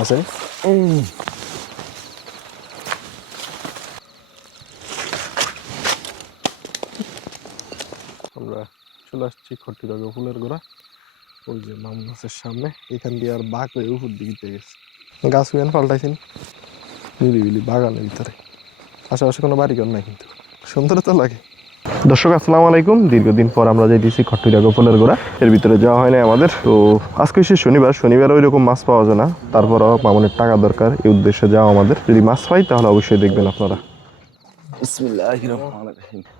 আছে আমরা চলে আসছি খট্টিরগা ফুলের গোড়া। ওই যে মামু গাছের সামনে, এখান দিয়ে আর বাঘ হয়ে উপর দিকে গেছে। গাছ উইয়ান পাল্টাইছেন নিরিবিলি বাগানের ভিতরে, আশেপাশে কোনো বাড়িঘর নাই, কিন্তু সুন্দর তো লাগে। দর্শক আসসালামু আলাইকুম, দীর্ঘদিন পর আমরা যাইতেছি খট্টিরগা ফুলের গোড়া। এর ভিতরে যাওয়া হয় না আমাদের। তো আজকে সে শনিবার ওই রকম মাছ পাওয়া যায় না, তারপরও মামুনের টাকা দরকার, এই উদ্দেশ্যে যাওয়া আমাদের। যদি মাছ পাই তাহলে অবশ্যই দেখবেন আপনারা।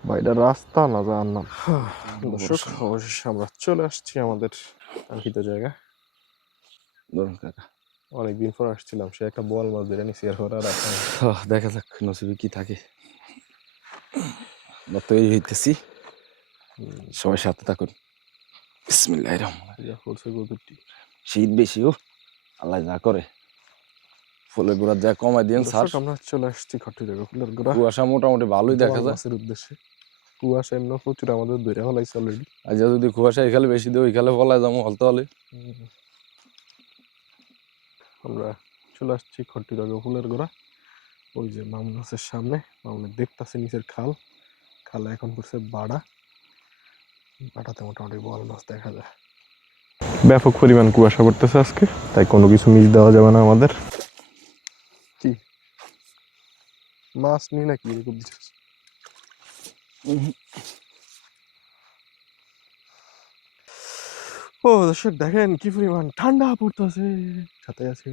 ভাইটা রাস্তা না যাওয়ার নাম। দর্শক অবশেষে আমরা চলে আসছি আমাদের কাঙ্ক্ষিত জায়গা। অনেকদিন পর আসছিলাম, সে একটা বোয়াল মাছ ধরে নিছি, আর দেখা যাক নসিবে কি থাকে। তৈরি হইতেছি, সবাই সাথে থাকুন। বিসমিল্লাহির রহমানির রহিম। শীত বেশি, ও আল্লাহ যা করে ফুলের গোড়া যা কমাই দিন স্যার। আমরা চলে আসছি খট্টিরগা ফুলের গোড়া। কুয়াশা মোটামুটি ভালোই দেখা যায়। মাছের উদ্দেশ্যে কুয়াশা এমনি প্রচুর আমাদের ধরে ফেলাইছে অলরেডি। আজ যদি কুয়াশা এখানে বেশি দেয় ওইখানে ফলায় যাবো হলতে হলে। আমরা চলে আসছি খট্টিরগা ফুলের গোড়া। ওই যে মামু গাছের সামনে, মামুনের দেখতেছে নিচের খালে এখন করছে বাটাতে মোটামুটি বোয়াল মাছ দেখা যায়। ব্যাপক পরিমাণ কুয়াশা পড়তেছে আজকে, তাই কোনো কিছু মিস দেওয়া যাবে না আমাদের। কি মাছ নি নাকি এরকম দিচ্ছিস? ও দর্শক দেখেন কি পরিমাণ ঠান্ডা পড়তেছে, সাথে আছে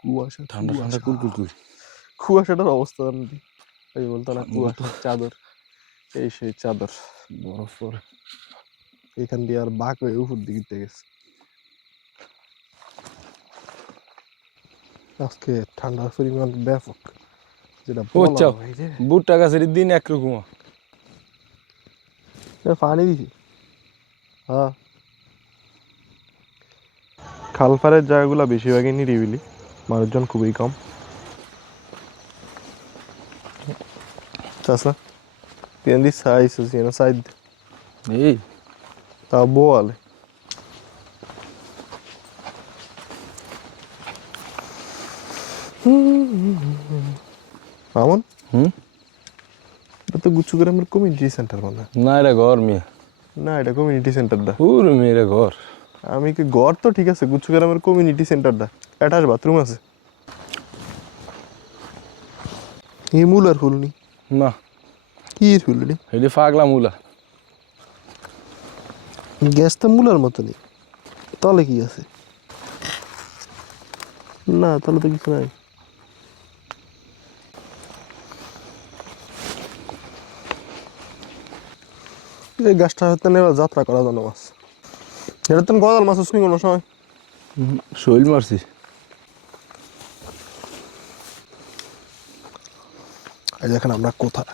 কুয়াশা। ঠান্ডা ঠান্ডা কুলকুল। কুয়াশাটার অবস্থা জানি, এই বলতো না কুয়াশার চাদর, এই সেই চাদর বরফ পরে এখান দিয়ে আর বাঘ হয়ে উপর দিকে গেছে। আজকে ঠান্ডার পরিমাণ ব্যাপক, যেটা বলা হয় যে বুটটা গাছের দিন একরকম পানি দিছি। হ্যাঁ, খালপাড়ের জায়গাগুলো বেশিরভাগই নিরিবিলি, মানুষজন খুবই কম। চাষা তিন দিন সাইড এই তা বোয়ালে মামুন। এটা তো গুচ্ছু গ্রামের কমিউনিটি সেন্টার মনে হয়। না, এটা ঘর মিয়া। না, এটা কমিউনিটি সেন্টারটা। পুরো মেয়েরা ঘর। আমি কি ঘর তো ঠিক আছে, গুচ্ছু গ্রামের কমিউনিটি সেন্টারটা অ্যাটাচ বাথরুম আছে। এই মূলার ফুল নি? না, কি ফুল নি? এটি পাগলা মূলা। গ্যাস তো মূলার মতনই। তলে কি আছে? না, তলে তো কিছু নাই। এই গাছটা হয়তো নেওয়া যাত্রা করা জানো মাছ, এটা তো গজাল মাছ শুনি কোনো সময়। শৈল মারছি। এই দেখেন আমরা কোথায়,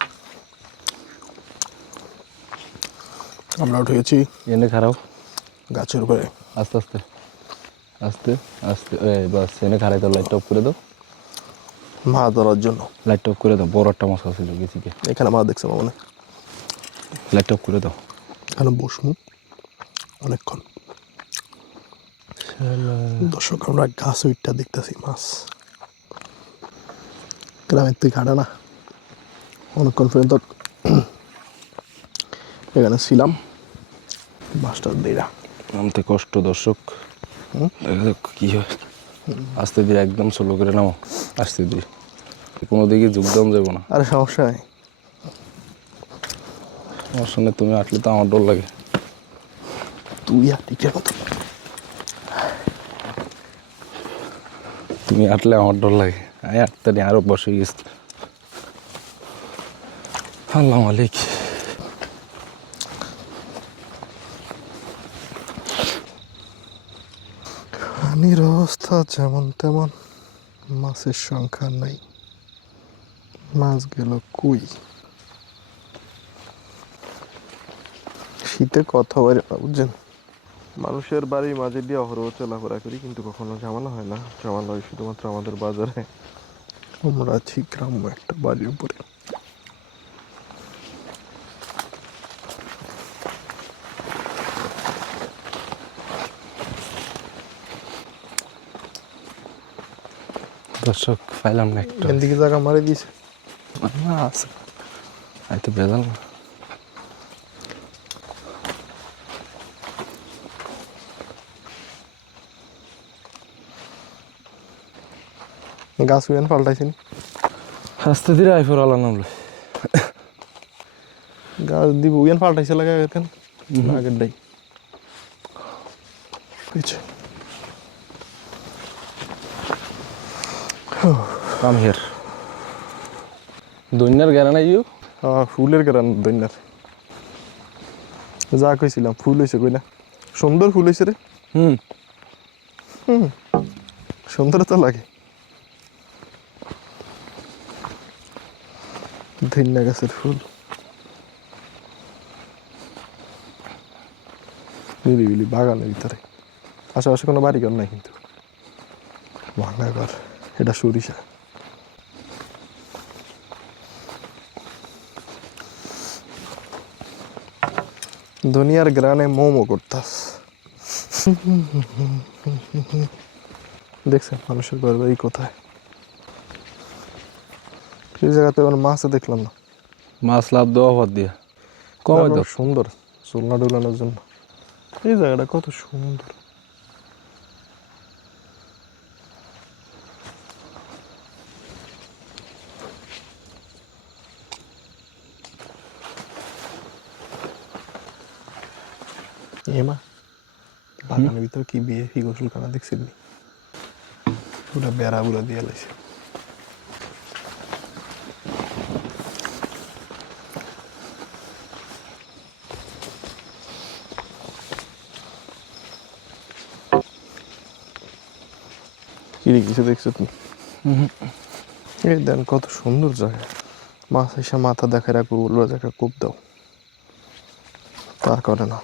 আমরা উঠে গেছি এনে খারাপ গাছের উপরে। আস্তে আস্তে আস্তে আস্তে বাস এনে খারাই তো লাইট অফ করে দাও। মাছ ধরার জন্য লাইট অফ করে দাও, বড় একটা মাছ আছে গেছি। এখানে মাছ দেখছে মানে লাইট অফ করে দাও। এখানে বসমু অনেকক্ষণ। দর্শক আমরা গাছ উইটটা দেখতেছি মাছ, গ্রামের তুই ঘাটে না, অনেকক্ষণ পর্যন্ত এখানে ছিলাম। মাছটা দেরা নামতে কষ্ট দর্শক, দেখা যাক কি হয়। আস্তে ধীরে একদম স্লো করে নামো, আস্তে ধীরে, কোনো দিকে যোগদান যাবো না। আরে সমস্যা নেই, আমার সঙ্গে তুমি আটলে তো আমার ডর লাগে। তুই আর টিকের মতো তুমি আটলে আমার ডর লাগে, আমি আটতে নিয়ে আরো বসে গেছি। আল্লাহ মালিক। পানির অবস্থা যেমন তেমন, মাছের সংখ্যা নাই, মাছ গেল কই। শীতে কথা বলে না বুঝছেন, মানুষের বাড়ির মাঝে দিয়ে অহরহ চলাফেরা করি, কিন্তু কখনো ঝামেলা হয় না। ঝামেলা হয় শুধুমাত্র আমাদের বাজারে। আমরা আছি গ্রাম্য একটা বাড়ির উপরে। দর্শক পাইলাম না একটা এখান থেকে জায়গা মারি দিয়েছে। না আছে এই তো বেজাল না গাছ উইয়ান পাল্টাইছেন, আস্তে ধীরে আইফোর আলা নামলে গাছ দিব উইয়ান পাল্টাইছে লাগে এখান আগের ডাই কিছু কাম হিয়ার দৈন্যার গেরা নাই ইউ ফুলের গ্রান দৈন্যার যা কইছিলাম ফুল হয়েছে কই না, সুন্দর ফুল হয়েছে রে। হুম সুন্দর তো লাগে ধন্যা গাছের ফুল নিরিবিলি বাগানের ভিতরে, আশেপাশে কোনো বাড়িঘর নাই কিন্তু ভাঙা ঘর। এটা সরিষা, দুনিয়ার গ্রানে মোমো করতাস। দেখছেন মানুষের ঘর বাড়ি কোথায়, সেই জায়গাতে আমার মাছও দেখলাম না। মাছ লাভ দেওয়া পর দিয়া কমে তো সুন্দর চুলনা ডুলানোর জন্য এই জায়গাটা কত সুন্দর। এমা বাগানের ভিতরে কি বিয়ে কি গোসল খানা দেখছি পুরা বেড়া বুড়া দিয়ে লাইছে। কি কিছু দেখছো তুমি? এই দেন কত সুন্দর জায়গা, মাছ এসে মাথা দেখায় রাখবো বললো জায়গা কোপ দাও, তা করে না।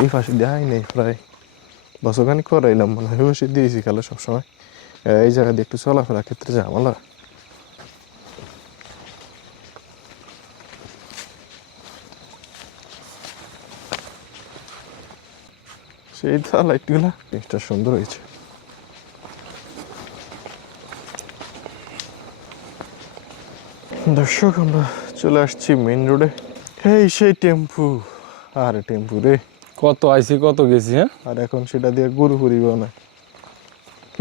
এই ফাঁসি দেখাই নেই প্রায় বছরখানি করাইলাম মনে হয়, ফাঁসি দিয়েছি খেলে সবসময়। এই জায়গা দিয়ে একটু চলাফেরার ক্ষেত্রে ঝামেলা। সেই তো লাইটগুলা জিনিসটা সুন্দর হয়েছে। দর্শক আমরা চলে আসছি মেইন রোডে। এই সেই টেম্পু, আরে টেম্পু রে, কত আইছি কত গেছি। হ্যাঁ আর এখন সেটা দিয়ে গরু ফুরিব না।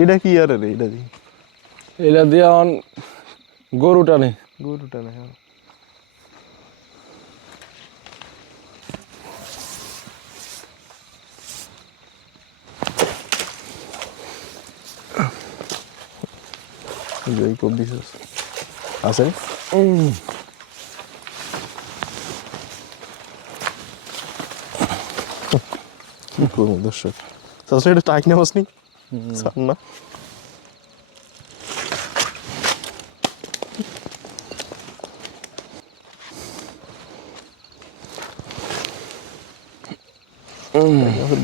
এটা কি আরে রে, এটা দিয়ে এটা দিয়া গরুটা নেই গরুটা না। এই কোপ দিস আছে কি করবো দর্শক, তাছাড়া এটা টাইট নেওয়াস নি না।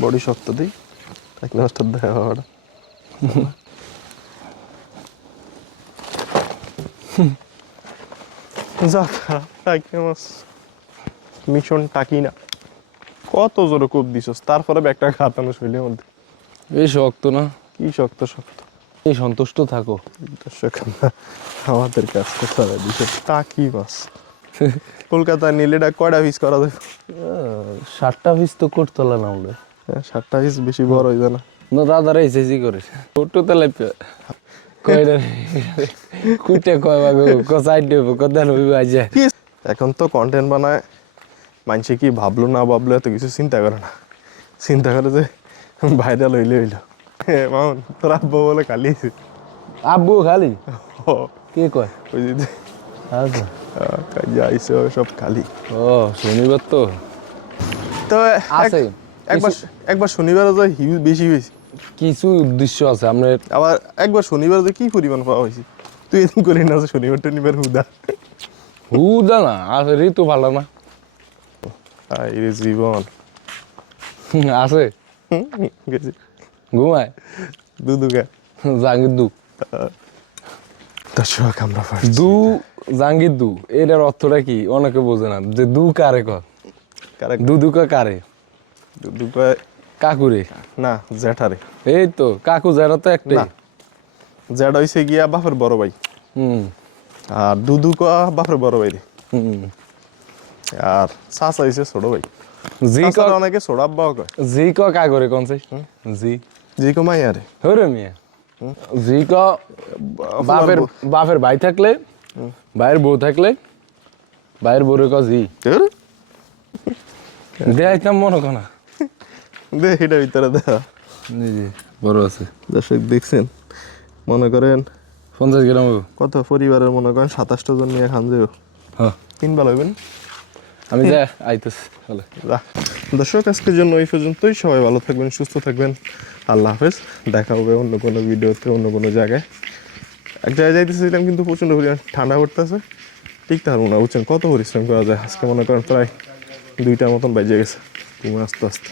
বডি শক্ত দিই টাইট নেওয়াসটা দেখা হওয়াটা মিশন টাকি না, কত জোরে কোপ দিছস তারপরে ব্যাগটা খাতানো শৈলের মধ্যে। এই শক্ত না, কি শক্ত শক্ত। এই সন্তুষ্ট থাকো দর্শক আমাদের কাছ থেকে দিছে টাকি মাছ। কলকাতায় নিলে এটা কয়টা পিস করা যায়? 7টা পিস তো করতলা না আমরা। 7টা পিস বেশি বড় হয়ে যায় না? না দাদারা এসেছি করে ছোট তেলাই কয়টা কুইটা কয় বাগো কসাই দেব কত নবি আইছে। এখন তো কন্টেন্ট বানায়, মানুষে কি ভাবলো না ভাবলো এত কিছু চিন্তা করে না, চিন্তা করে যে ভাইরাল হইলে হইলো। মামুন তোর আব্বু বলে খালি আব্বু খালি কে কয় ওই যে আচ্ছা কাজে আইসে সব খালি। ও শনিবার তো তো আছে একবার শনিবার যে হিউজ বেশি হয়েছে, কিছু উদ্দেশ্য আছে আমরা। আবার একবার শনিবার যে কি পরিমাণ পাওয়া হয়েছে, তুই এদিন করি না যে শনিবার টনিবার হুদা হুদা না আছে ঋতু ভালো না রে জীবন আছে গেছে ঘুমায় দুদুকা জাঙ্গির দু দর্শক আমরা দু জাঙ্গির দু এটার অর্থটা কি অনেকে বোঝে না, যে দু কারে কর দুদুকা কারে দুধু কয় কাকুরে না জ্যাঠারে। এই তো কাকু যারা তো একটাই। না জ্যাঠা হইছে গিয়া বাপের বড় ভাই, হুম আর দুধু কয়া বাপের বড় ভাই রে, হুম আর চাচা হইছে ছোট ভাই। জি ক চাচারা অনেকে ছোট আব্বাও কয়। জি ক কাকুরে কোন সে জি জি কো মাইয়া রে। হরে মিয়া জি ক বাপের বাপের ভাই থাকলে ভাইয়ের বউ থাকলে ভাইয়ের বউরে ক জি দেখাইতাম মনে কোনা দে এটা ভিতরে দেখা। জি জি বড় আছে দর্শক দেখছেন, মনে করেন 50 গ্রাম কত পরিবারের মনে করেন 27টা জন নিয়ে খান যাবে। হ্যাঁ কিনবা লাগবেন। আমি যা আইতেছি বলে যা। দর্শক আজকের জন্য এই পর্যন্তই। সবাই ভালো থাকবেন, সুস্থ থাকবেন। আল্লাহ হাফেজ। দেখা হবে অন্য কোনো ভিডিওতে, অন্য কোনো জায়গায়। এক জায়গায় যাইতেছিলাম কিন্তু প্রচণ্ড পরিমাণ ঠান্ডা পড়তেছে, টিকতে পারবো না বুঝছেন। কত পরিশ্রম করা যায়। আজকে মনে করেন প্রায় 2টার মতন বাজে গেছে ঘুমে আস্তে আস্তে।